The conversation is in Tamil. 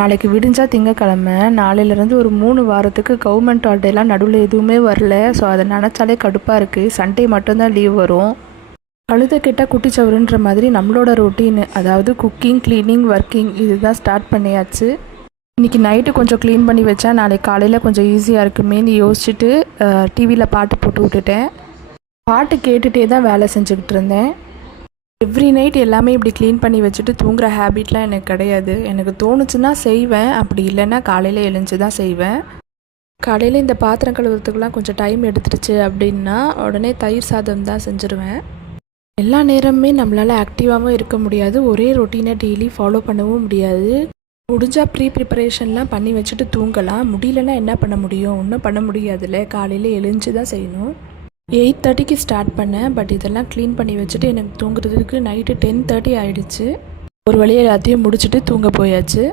நாளைக்கு விடிஞ்சா திங்கக்கிழமை, நாளையிலேருந்து ஒரு 3 வாரத்துக்கு கவர்மெண்ட் ஹாலிடேலாம் நடுவில் எதுவுமே வரல. ஸோ அதை நினச்சாலே கடுப்பாக இருக்குது. சண்டே மட்டும்தான் லீவ் வரும். கழுத கெட்டால் குட்டிச்சவருன்ற மாதிரி நம்மளோட ரொட்டீன், அதாவது குக்கிங், க்ளீனிங், ஒர்க்கிங் இதுதான் ஸ்டார்ட் பண்ணியாச்சு. இன்றைக்கி நைட்டு கொஞ்சம் க்ளீன் பண்ணி வச்சா நாளைக்கு காலையில் கொஞ்சம் ஈஸியாக இருக்குமேன்னு யோசிச்சுட்டு டிவியில் பாட்டு போட்டு விட்டுட்டேன். பாட்டு கேட்டுகிட்டே தான் வேலை செஞ்சுக்கிட்டு இருந்தேன். எவ்ரி நைட் எல்லாமே இப்படி க்ளீன் பண்ணி வச்சுட்டு தூங்குகிற ஹேபிட்லாம் எனக்கு கிடையாது. எனக்கு தோணுச்சுன்னா செய்வேன், அப்படி இல்லைன்னா காலையில் எழுந்து தான் செய்வேன். காலையில் இந்த பாத்திரம் கழுவுறதுக்கெலாம் கொஞ்சம் டைம் எடுத்துருச்சு அப்படின்னா உடனே தயிர் சாதம் தான் செஞ்சுருவேன். எல்லா நேரமுமே நம்மளால் ஆக்டிவாகவும் இருக்க முடியாது, ஒரே ரொட்டீனை டெய்லி ஃபாலோ பண்ணவும் முடியாது. முடிஞ்சால் ப்ரிப்பரேஷன்லாம் பண்ணி வச்சுட்டு தூங்கலாம், முடியலன்னா என்ன பண்ண முடியும்? ஒன்றும் பண்ண முடியாதுல்ல, காலையில் எழுந்து தான் செய்யணும். 8:30க்கு ஸ்டார்ட் பண்ணேன். பட் இதெல்லாம் க்ளீன் பண்ணி வச்சுட்டு எனக்கு தூங்குறதுக்கு நைட்டு 10:30 ஆகிடுச்சு. ஒரு வழியாக எல்லாத்தையும் முடிச்சுட்டு தூங்க போயாச்சு.